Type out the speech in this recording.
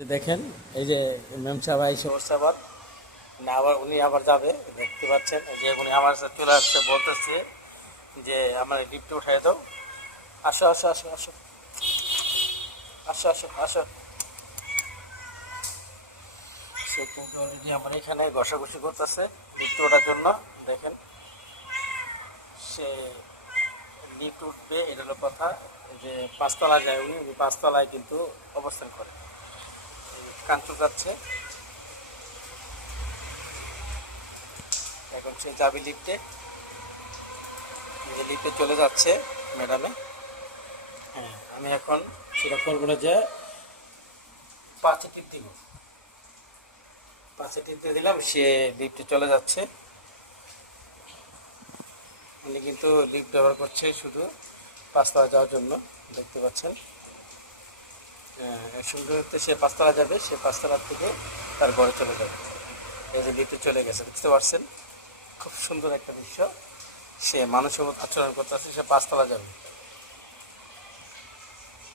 দেখেন, এই যে মেম সাহেব আইসে বসছে আবার না আবার উনি আবার যাবে, দেখতে পাচ্ছেন যে উনি আমার সাথে চলে আসছে, বলতেছে যে, আমার লিফটে উঠাই দাও। আসো আসো আসো আসো। আসো আসো আসো। সে কিন্তু অলরেডি আমার এখানে ঘষাঘষি করতেছে লিফটে ওঠার জন্য, দেখেন। সে লিফট উঠবে, এটা হলো কথা, যে পাঁচতলা যায় উনি পাঁচতলায় কিন্তু অবস্থান করে। কাঞ্চু যাচ্ছে। এখন সে যাবে লিফটে। লিফটে চলে যাচ্ছে ম্যাডামে। হ্যাঁ আমি এখন সেটা করব না যে পাঁচে টিপ দিব। পাঁচে টিপতে দিলাম, সে লিফটে চলে যাচ্ছে। উনি কিন্তু লিফট ব্যবহার করছে শুধু পাঁচতলা যাওয়ার জন্য, দেখতে পাচ্ছেন। হ্যাঁ, সুন্দর হচ্ছে সে পাঁচতলা যাবে সে পাঁচতলা থেকে তার ঘরে চলে যাবে। এই যে লিফটে চলে গেছে বুঝতে পারছেন? খুব সুন্দর একটা দৃশ্য। সে মানুষের মতো আচরণ করতে আছে সে পাঁচতলা যাবে।